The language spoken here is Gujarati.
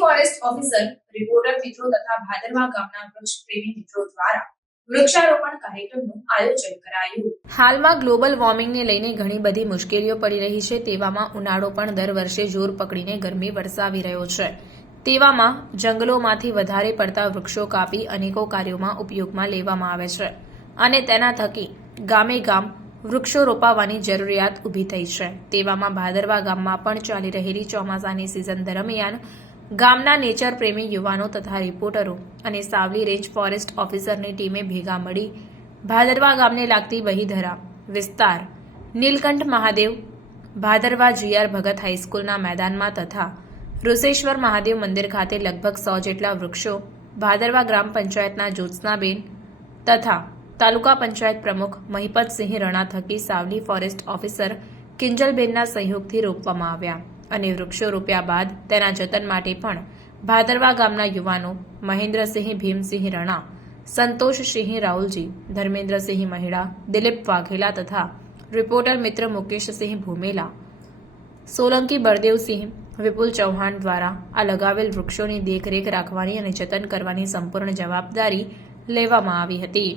ફોરેસ્ટ ઓફિસર, રિપોર્ટર મિત્રો તથા ભાદરવા ગામના વૃક્ષ પ્રેમી મિત્રો દ્વારા વૃક્ષારોપણ કાર્યક્રમનું આયોજન કરાયું। હાલમાં ગ્લોબલ વોર્મિંગને લઈને ઘણી બધી મુશ્કેલીઓ પડી રહી છે। તેવામાં ઉનાળો પણ દર વર્ષે જોર પકડીને ગરમી વરસાવી રહ્યો છે। તેવામાં જંગલોમાંથી વધારે પડતા વૃક્ષો કાપી અનેકો કાર્યોમાં ઉપયોગમાં લેવામાં આવે છે અને તેના થકી ગામે ગામ વૃક્ષો રોપાવાની જરૂરિયાત ઊભી થઈ છે। તેવામાં ભાદરવા ગામમાં પણ ચાલી રહેલી ચોમાસાની સિઝન દરમિયાન ગામના નેચર પ્રેમી યુવાનો તથા રિપોર્ટરો અને સાવલી રેન્જ ફોરેસ્ટ ઓફિસરની ટીમે ભેગા મળી ભાદરવા ગામને લાગતી બહીધરા વિસ્તાર, નીલકંઠ મહાદેવ, ભાદરવા જીઆર ભગત હાઈસ્કૂલના મેદાનમાં તથા ઋષેશ્વર મહાદેવ મંદિર ખાતે લગભગ 100 જેટલા વૃક્ષો ભાદરવા ગ્રામ પંચાયતના જ્યોત્સનાબેન તથા તાલુકા પંચાયત પ્રમુખ મહિપતસિંહ રણા થકી સાવલી ફોરેસ્ટ ઓફિસર કિંજલબેનના સહયોગથી રોપવામાં આવ્યા અને વૃક્ષો રોપ્યા બાદ તેના જતન માટે પણ ભાદરવા ગામના યુવાનો મહેન્દ્રસિંહ ભીમસિંહ રણા, સંતોષસિંહ રાઉલજી, ધર્મેન્દ્રસિંહ મહિડા, દિલીપ વાઘેલા તથા રિપોર્ટર મિત્ર મુકેશસિંહ ભૂમેલા, સોલંકી બળદેવસિંહ, વિપુલ ચૌહાણ દ્વારા આ લગાવેલ વૃક્ષોની દેખરેખ રાખવાની અને જતન કરવાની સંપૂર્ણ જવાબદારી લેવામાં આવી હતી।